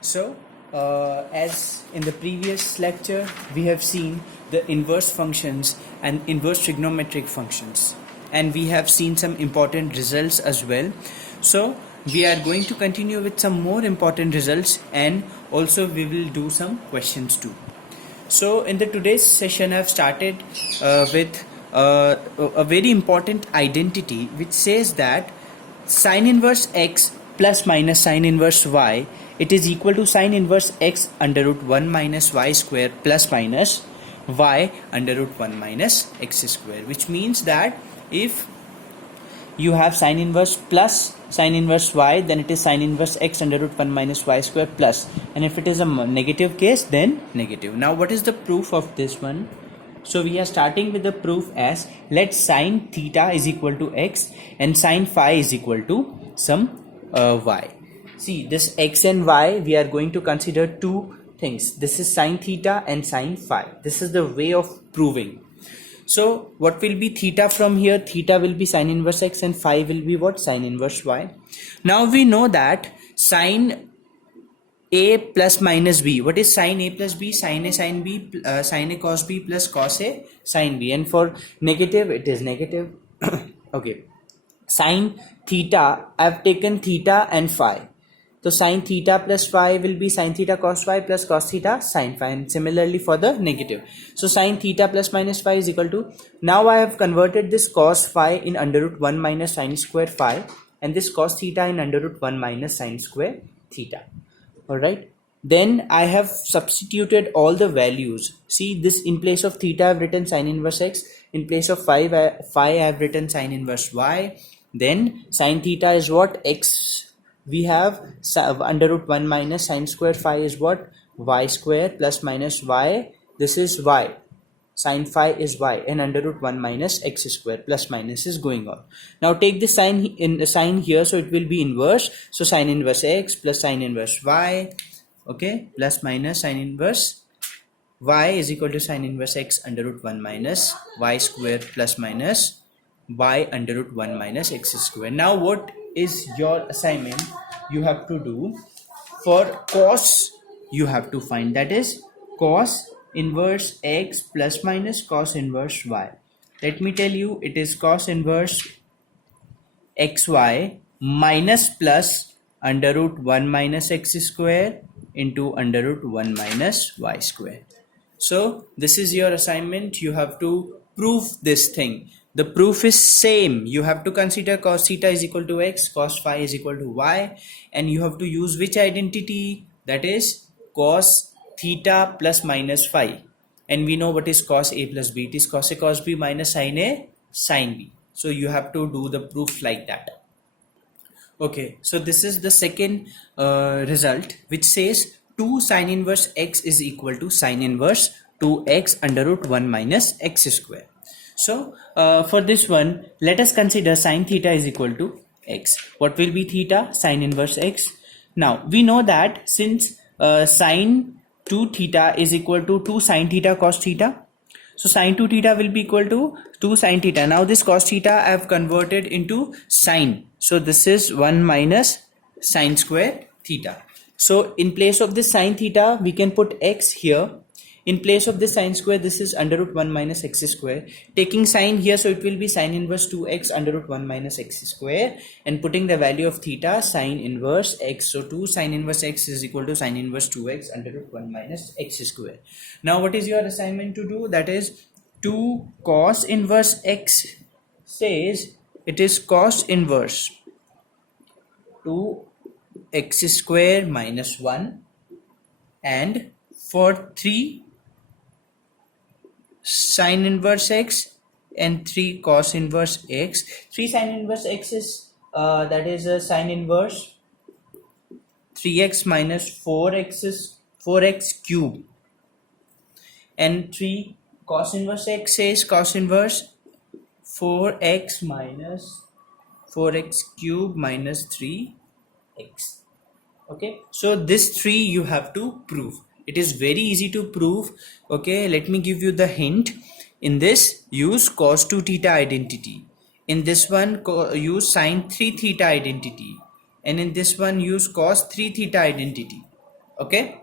So, as in the previous lecture, we have seen the inverse functions and inverse trigonometric functions, and we have seen some important results as well. So, we are going to continue with some more important results, and also we will do some questions too. So, in the today's session, I've started with a very important identity which says that sine inverse x plus minus sine inverse y, it is equal to sine inverse x under root 1 minus y square plus minus y under root 1 minus x square, which means that if you have sine inverse plus sine inverse y, then it is sine inverse x under root 1 minus y square plus, and if it is a negative case, then negative. Now what is the proof of this one? So we are starting with the proof as, let sine theta is equal to x and sine phi is equal to some y. See, this x and y, we are going to consider two things. This is sine theta and sine phi. This is the way of proving. So what will be theta from here? Theta will be sine inverse x and phi will be what? Sine inverse y. Now we know that sine a plus minus b. What is sine a plus b? Sine a sine b, sine a cos b plus cos a sine b. And for negative, it is negative. Okay. Sine theta, I have taken theta and phi. So sine theta plus phi will be sine theta cos phi plus cos theta sine phi. And similarly for the negative. So sine theta plus minus phi is equal to, now I have converted this cos phi in under root 1 minus sine square phi, and this cos theta in under root 1 minus sine square theta. Alright, then I have substituted all the values. See, this in place of theta I have written sine inverse x, in place of phi I have written sine inverse y. Then sine theta is what? X. We have under root 1 minus sine square phi is what? Y square plus minus y. This is y. Sine phi is y, and under root 1 minus x square, plus minus is going on. Now take the sign here, so it will be inverse. So sine inverse x plus sine inverse y, okay, plus minus sine inverse y is equal to sine inverse x under root 1 minus y square plus minus y under root 1 minus x square. Now what is your assignment? You have to do for cos, you have to find, that is cos inverse x plus minus cos inverse y. Let me tell you, it is cos inverse xy minus plus under root 1 minus x square into under root 1 minus y square. So this is your assignment. You have to prove this thing. The proof is same. You have to consider cos theta is equal to x, cos phi is equal to y, and you have to use which identity? That is cos theta plus minus phi, and we know what is cos a plus b. It is cos a cos b minus sin a sin b. So you have to do the proof like that. Okay, so this is the second result, which says 2 sin inverse x is equal to sin inverse 2x under root 1 minus x square. So for this one, let us consider sin theta is equal to x. What will be theta? Sin inverse x. Now we know that since sin 2 theta is equal to 2 sin theta cos theta, so sin 2 theta will be equal to 2 sin theta. Now this cos theta I have converted into sin, so this is 1 minus sin square theta. So in place of this sin theta, we can put x here. In place of this sin square, this is under root 1 minus x square. Taking sin here, so it will be sin inverse 2x under root 1 minus x square, and putting the value of theta, sin inverse x. So 2 sin inverse x is equal to sin inverse 2x under root 1 minus x square. Now what is your assignment to do? That is 2 cos inverse x says it is cos inverse 2x square minus 1, and for 3 sin inverse x and 3 cos inverse x. 3 sin inverse x is that is a sin inverse 3x minus 4x is 4x cube, and 3 cos inverse x is cos inverse 4x minus 4x cube minus 3x. Okay, so this 3 you have to prove. It is very easy to prove. Okay, let me give you the hint. In this, use cos 2 theta identity. In this one, use sin 3 theta identity. And in this one, use cos 3 theta identity. Okay.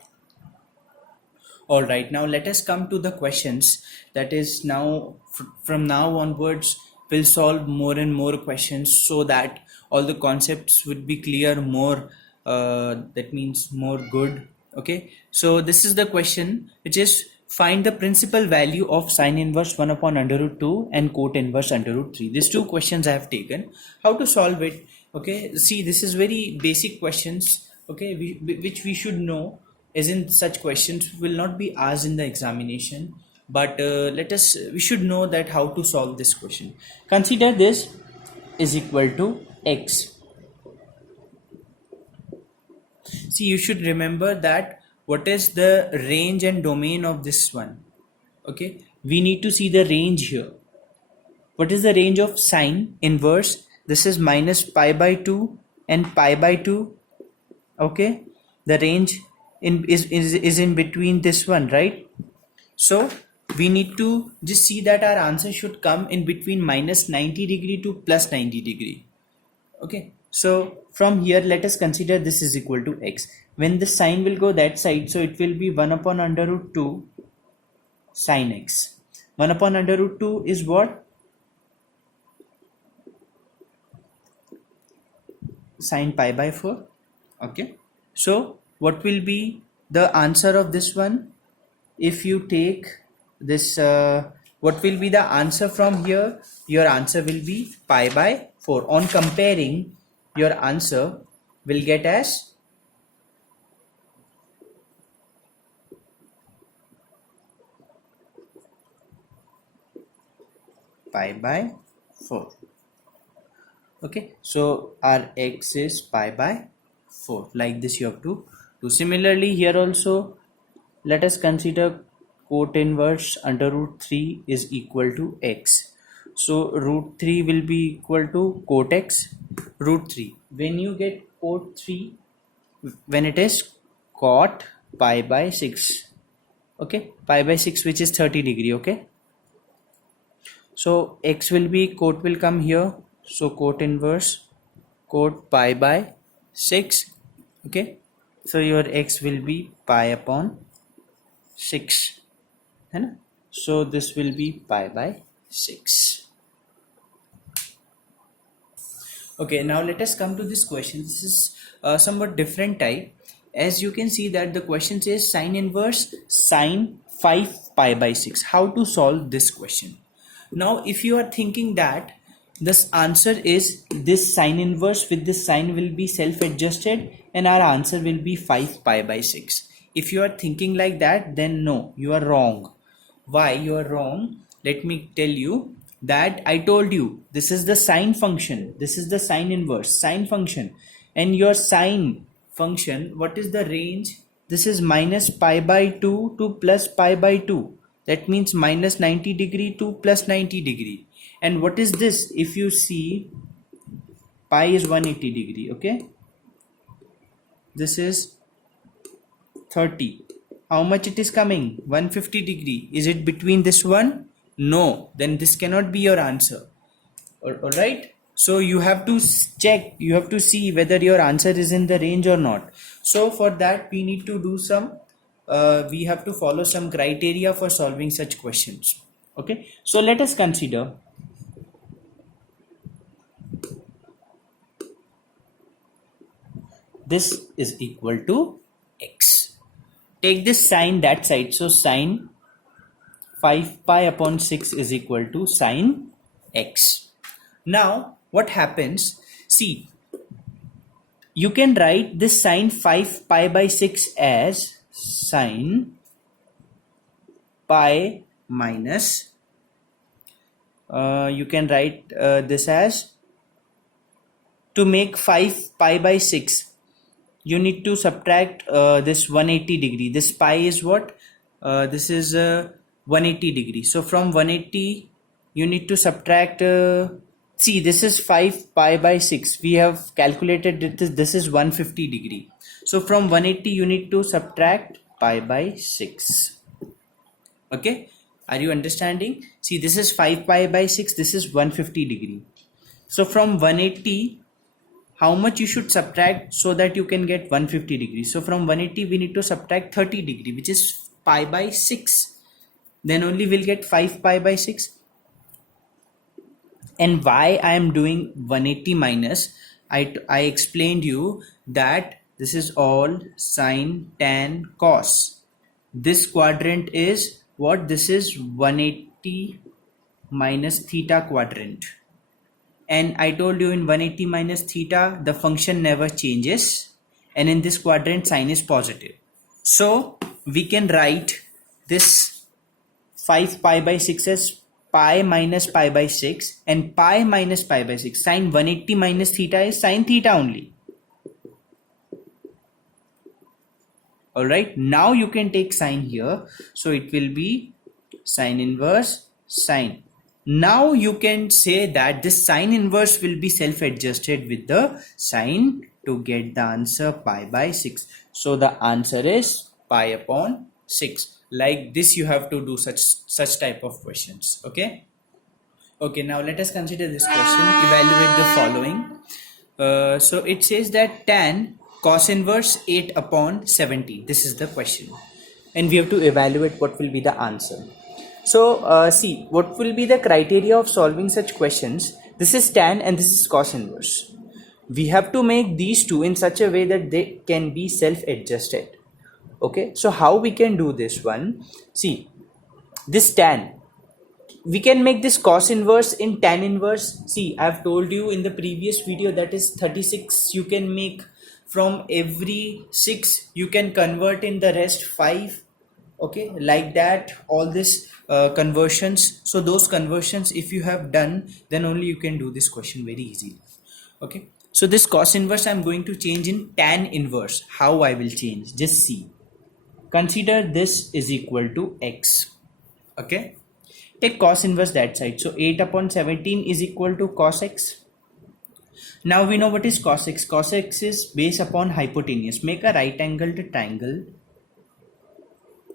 All right, now let us come to the questions. That is now from now onwards, we'll solve more and more questions so that all the concepts would be clear more. That means more good. Okay, so this is the question, which is find the principal value of sine inverse 1 upon under root 2 and cot inverse under root 3. These two questions I have taken. How to solve it? Okay, see, this is very basic questions. Okay, which we should know, as in such questions will not be asked in the examination, but we should know that how to solve this question. Consider this is equal to x. See, you should remember that what is the range and domain of this one. Okay, we need to see the range here. What is the range of sine inverse? This is minus pi by 2 and pi by 2. Okay, the range is in between this one, right? So we need to just see that our answer should come in between minus 90 degree to plus 90 degree. Okay, so from here let us consider this is equal to x. When the sign will go that side, so it will be 1 upon under root 2 sine x. 1 upon under root 2 is what? Sine pi by 4. Okay, so what will be the answer of this one? If you take this, what will be the answer from here? Your answer will be pi by 4. On comparing, your answer will get as pi by 4. Okay, so our x is pi by 4. Like this you have to do. Similarly here also, let us consider cot inverse under root 3 is equal to x. So root 3 will be equal to cot x root 3. When you get cot 3, when it is cot pi by 6. Okay, pi by 6, which is 30 degree. Okay, so x will be, cot will come here. So cot inverse cot pi by 6. Okay, so your x will be pi upon 6. So this will be pi by 6. Okay, now let us come to this question. This is somewhat different type. As you can see that the question says sine inverse sine 5 pi by 6. How to solve this question? Now if you are thinking that this answer is this sine inverse with this sine will be self-adjusted and our answer will be 5 pi by 6. If you are thinking like that, then no, you are wrong. Why you are wrong? Let me tell you that I told you this is the sine function. This is the sine inverse sine function, and your sine function, what is the range? This is minus pi by 2 to plus pi by 2. That means minus 90 degree to plus 90 degree. And what is this? If you see, pi is 180 degree. Okay, this is 30. How much it is coming? 150 degree. Is it between this one? No, then this cannot be your answer. All right, so you have to check, you have to see whether your answer is in the range or not. So for that we need to do some we have to follow some criteria for solving such questions. Okay, so let us consider this is equal to x. Take this sine that side, so sine 5 pi upon 6 is equal to sine x. Now what happens? See, you can write this sine 5 pi by 6 as sine pi minus you can write this as, to make 5 pi by 6 you need to subtract this 180 degree. This pi is what? This is 180 degree. So from 180 you need to subtract see, this is 5 pi by 6. We have calculated this is 150 degree. So from 180 you need to subtract pi by 6. Okay, are you understanding? See, this is 5 pi by 6. This is 150 degree. So from 180 how much you should subtract so that you can get 150 degrees. So from 180 we need to subtract 30 degree, which is pi by 6. Then only we'll get 5 pi by 6. And why I am doing 180 minus, I explained you that this is all sine, tan, cos. This quadrant is what? This is 180 minus theta quadrant. And I told you in 180 minus theta, the function never changes. And in this quadrant, sine is positive. So we can write this 5 pi by 6 as pi minus pi by 6, and pi minus pi by 6. Sine 180 minus theta is sine theta only. Alright, now you can take sine here. So it will be sine inverse sine. Now you can say that this sine inverse will be self-adjusted with the sine to get the answer pi by 6. So the answer is pi upon 6. Like this you have to do such type of questions. Okay, now let us consider this question. Evaluate the following. So it says that tan cos inverse 8 upon 70. This is the question, and we have to evaluate what will be the answer. So see, what will be the criteria of solving such questions? This is tan and this is cos inverse. We have to make these two in such a way that they can be self-adjusted. Okay, so how we can do this one? See, this tan, we can make this cos inverse in tan inverse. See, I've told you in the previous video that is 36 you can make. From every 6 you can convert in the rest 5. Okay, like that, all this conversions. So those conversions if you have done, then only you can do this question very easily. Okay, so this cos inverse I'm going to change in tan inverse. How I will change? Just see. Consider this is equal to x. Okay, take cos inverse that side. So 8 upon 17 is equal to cos x. Now we know what is cos x. Cos x is base upon hypotenuse. Make a right angled triangle.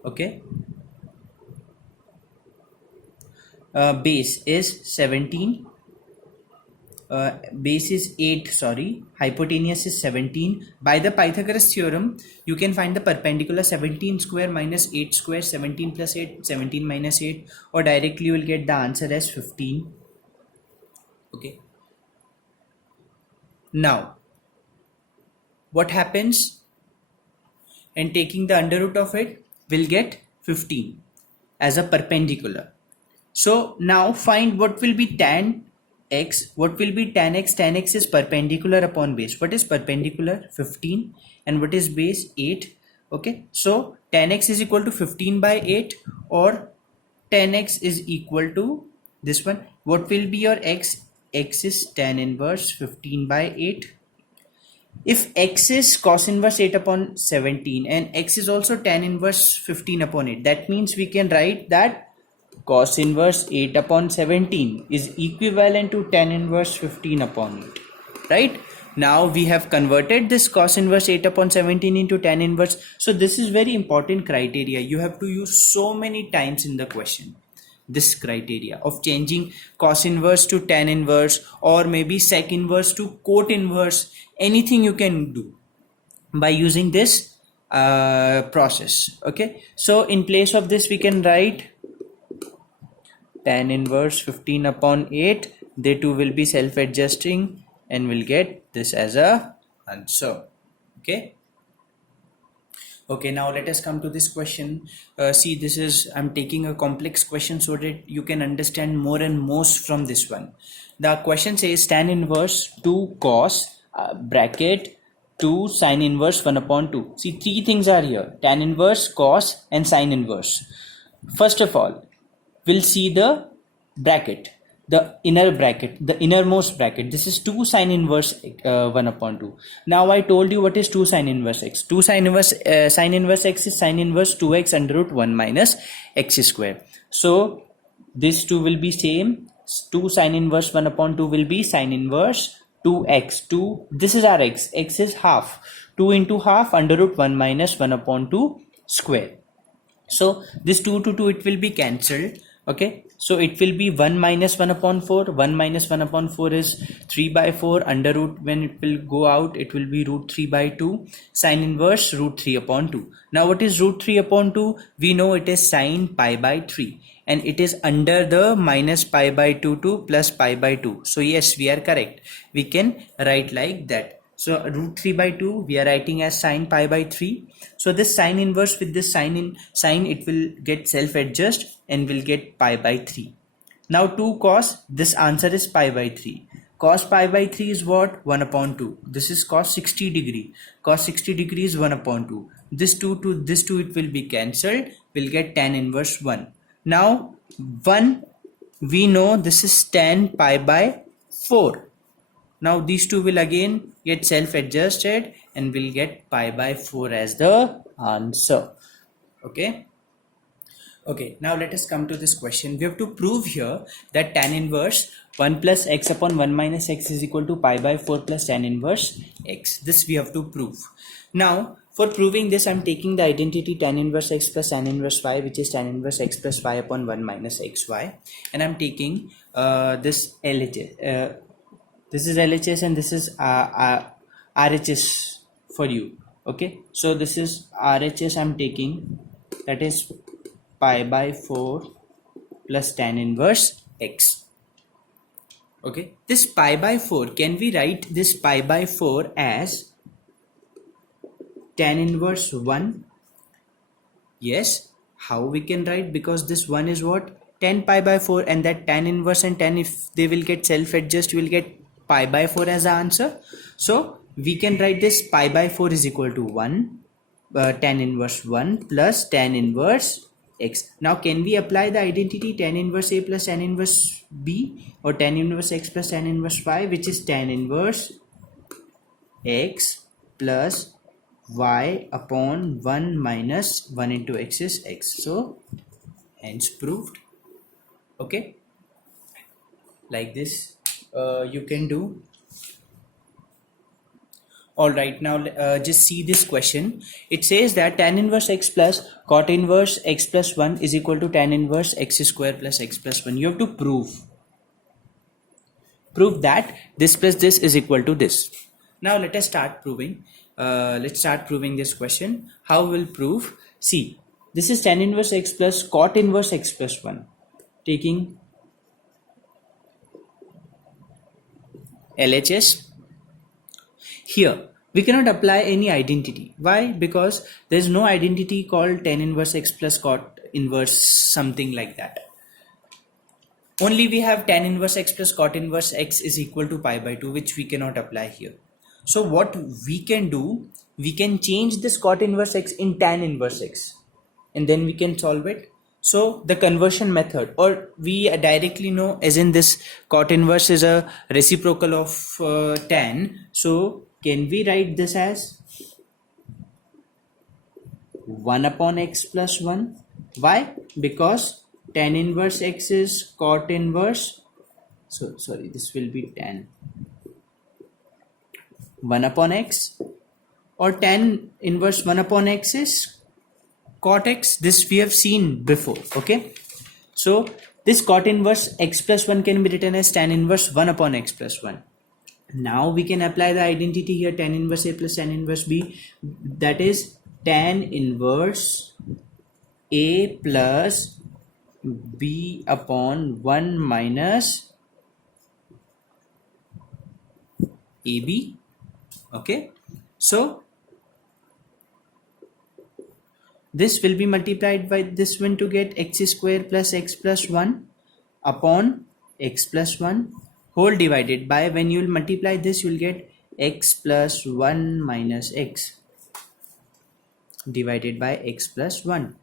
Okay, base is 17. Base is 8, sorry, hypotenuse is 17. By the Pythagoras theorem, you can find the perpendicular. 17 square minus 8 square, 17 plus 8, 17 minus 8, or directly you will get the answer as 15. Okay. Now, what happens? And taking the under root of it, we'll get 15 as a perpendicular. So now find what will be tan x. What will be tan x? Tan x is perpendicular upon base. What is perpendicular? 15. And what is base? 8. Okay, so tan x is equal to 15 by 8, or tan x is equal to this one. What will be your x? X is tan inverse 15 by 8. If x is cos inverse 8 upon 17 and x is also tan inverse 15 upon 8, that means we can write that cos inverse 8 upon 17 is equivalent to tan inverse 15 upon 8, right? Now we have converted this cos inverse 8 upon 17 into tan inverse. So this is very important criteria. You have to use so many times in the question. This criteria of changing cos inverse to tan inverse, or maybe sec inverse to cot inverse, anything you can do by using this process. Okay, so in place of this we can write tan inverse 15 upon 8. They two will be self-adjusting and we'll get this as a answer. Okay, now let us come to this question. See, this is, I'm taking a complex question so that you can understand more and most from this one. The question says tan inverse 2 cos bracket 2 sin inverse 1 upon 2. See, three things are here: tan inverse, cos and sin inverse. First of all, we'll see the bracket, the innermost bracket. This is 2 sin inverse 1 upon 2. Now I told you what is 2 sin inverse x. 2 sin inverse x is sin inverse 2x under root 1 minus x square. So this 2 will be same. 2 sin inverse 1 upon 2 will be sin inverse 2x. 2, this is our x. X is half. 2 into half under root 1 minus 1 upon 2 square. So this 2 to 2 it will be cancelled. Okay, so it will be 1 minus 1 upon 4. 1 minus 1 upon 4 is 3 by 4. Under root, when it will go out, it will be root 3 by 2. Sine inverse root 3 upon 2. Now what is root 3 upon 2? We know it is sine pi by 3. And it is under the minus pi by 2 to plus pi by 2. So yes, we are correct. We can write like that. So root 3 by 2 we are writing as sine pi by 3. So this sine inverse with this sine it will get self adjust and will get pi by 3. Now 2 cos, this answer is pi by 3. Cos pi by 3 is what? 1 upon 2. This is cos 60 degree. Cos 60 degree is 1 upon 2. This 2 to this 2 it will be cancelled. We'll get tan inverse 1. Now 1 we know this is tan pi by 4. Now these two will again get self-adjusted and we'll get pi by 4 as the answer. Okay. Okay, now let us come to this question. We have to prove here that tan inverse 1 plus x upon 1 minus x is equal to pi by 4 plus tan inverse x. This we have to prove. Now, for proving this, I am taking the identity tan inverse x plus tan inverse y, which is tan inverse x plus y upon 1 minus xy. And I am taking this LHS. This is LHS and this is RHS for you. Okay, so this is RHS I am taking, that is pi by 4 plus tan inverse x. Okay, this pi by 4, can we write this pi by 4 as tan inverse 1? Yes. How we can write? Because this 1 is what? 10 pi by 4, and that tan inverse and tan, if they will get self adjust, we will get pi by 4 as the answer. So we can write this pi by 4 is equal to 1 tan inverse 1 plus tan inverse x. Now can we apply the identity tan inverse a plus tan inverse b, or tan inverse x plus tan inverse y, which is tan inverse x plus y upon 1 minus 1 into x is x. So hence proved. Okay, like this you can do. Alright, now just see this question. It says that tan inverse x plus cot inverse x plus 1 is equal to tan inverse x square plus x plus 1. You have to prove that this plus this is equal to this. Now let us start proving. Let's start proving this question. How we'll prove? See, this is tan inverse x plus cot inverse x plus 1. Taking LHS. Here we cannot apply any identity. Why? Because there is no identity called tan inverse x plus cot inverse something like that. Only we have tan inverse x plus cot inverse x is equal to pi by 2, which we cannot apply here. So what we can do, we can change this cot inverse x in tan inverse x, and then we can solve it. So the conversion method, or we directly know, as in this cot inverse is a reciprocal of tan. So can we write this as 1 upon x plus 1? Why? Because tan inverse x is cot inverse. So sorry, this will be tan 1 upon x, or tan inverse 1 upon x is cot x. This we have seen before. Okay, so this cot inverse x plus 1 can be written as tan inverse 1 upon x plus 1. Now we can apply the identity here, tan inverse a plus tan inverse b, that is tan inverse a plus b upon 1 minus ab. Okay, so this will be multiplied by this one to get x square plus x plus 1 upon x plus 1 whole divided by, when you will multiply this, you will get x plus 1 minus x divided by x plus 1.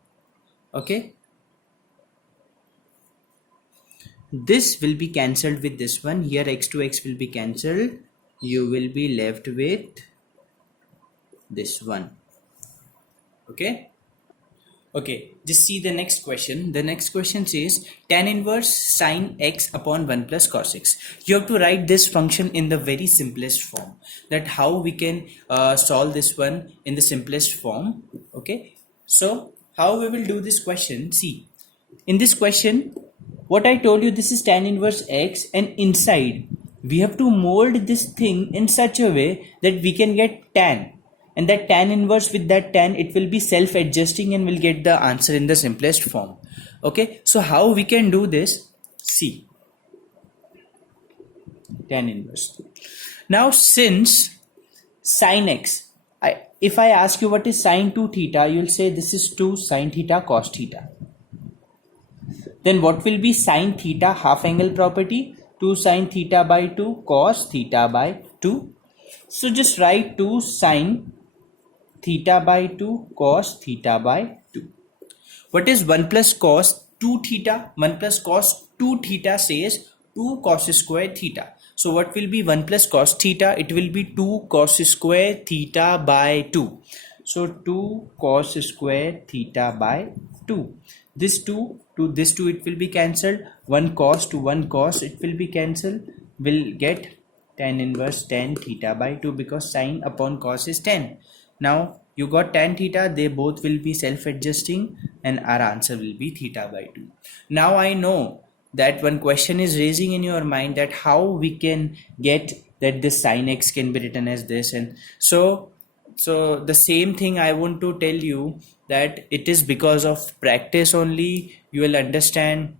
Okay, this will be cancelled with this one. Here x to x will be cancelled. You will be left with this one. Okay. Okay, just see the next question. The next question says tan inverse sine x upon 1 plus cos x. You have to write this function in the very simplest form. That how we can solve this one in the simplest form. Okay, so how we will do this question? See, in this question what I told you, this is tan inverse x, and inside we have to mold this thing in such a way that we can get tan, and that tan inverse with that tan, it will be self adjusting and we'll get the answer in the simplest form. Okay, so how we can do this? See, tan inverse. Now since sin x, if I ask you what is sin 2 theta, you'll say this is 2 sin theta cos theta. Then what will be sin theta half angle property? 2 sin theta by 2 cos theta by 2. So just write 2 sin theta by 2 cos theta by 2. What is 1 plus cos 2 theta? 1 plus cos 2 theta says 2 cos square theta. So what will be 1 plus cos theta? It will be 2 cos square theta by 2. So 2 cos square theta by 2. This 2 to this 2, it will be cancelled. 1 cos to 1 cos, it will be cancelled. We'll get tan inverse tan theta by 2 because sin upon cos is tan. Now you got tan theta, they both will be self-adjusting and our answer will be theta by 2. Now I know that one question is raising in your mind that how we can get that this sin x can be written as this, and so the same thing I want to tell you, that it is because of practice only you will understand,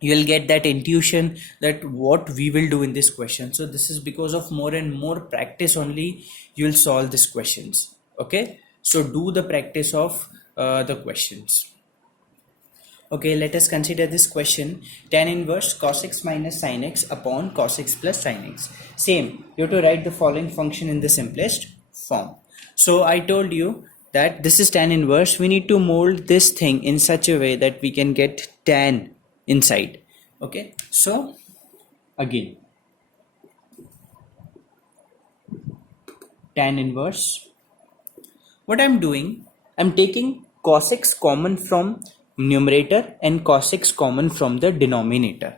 you will get that intuition that what we will do in this question. So this is because of more and more practice only you will solve these questions. Okay, so do the practice of the questions. Okay, let us consider this question. Tan inverse cos x minus sin x upon cos x plus sin x. Same, you have to write the following function in the simplest form. So I told you that this is tan inverse. We need to mold this thing in such a way that we can get tan inside. Okay, so again, tan inverse. What I'm doing, I'm taking cos x common from numerator and cos x common from the denominator.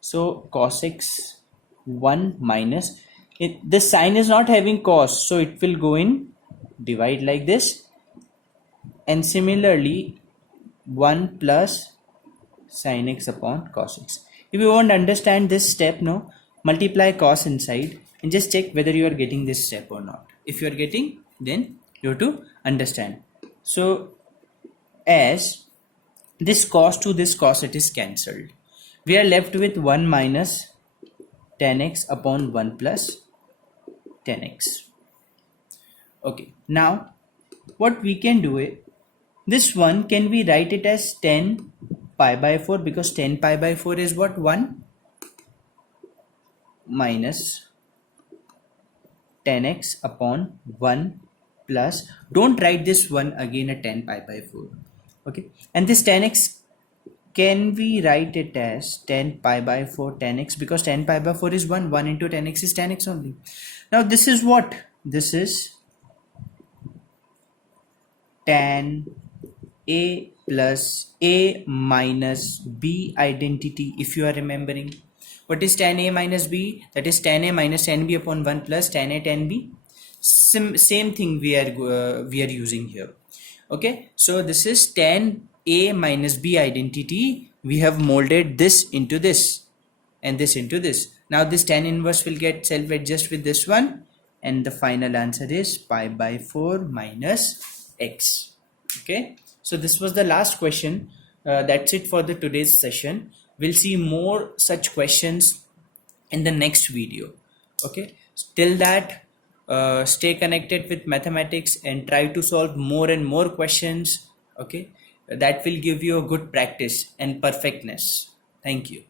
So cos x 1 minus it, this sign is not having cos, so it will go in divide like this, and similarly 1 plus sin x upon cos x. If you want to understand this step, no, multiply cos inside and just check whether you are getting this step or not. If you are getting, then you have to understand. So as this cos to this cos, it is cancelled. We are left with 1 minus tan x upon 1 plus tan x. Okay, now what we can do it, this one can we write it as 10 pi by 4, because 10 pi by 4 is what? 1 minus tan x upon 1 plus, don't write this one again at 10 pi by 4. Okay, and this tan x, can we write it as 10 pi by 4 tan x, because 10 pi by 4 is 1 into tan x is tan x only. Now this is what? This is tan a plus a minus b identity. If you are remembering, what is tan a minus b? That is tan a minus tan b upon 1 plus tan a tan b. Same thing we are using here. Okay, so this is tan a minus b identity. We have molded this into this and this into this. Now this tan inverse will get self adjust with this one, and the final answer is pi by 4 minus x. Okay, so this was the last question. That's it for the today's session. We'll see more such questions in the next video. Okay, till that, stay connected with mathematics and try to solve more and more questions. Okay, that will give you a good practice and perfectness. Thank you.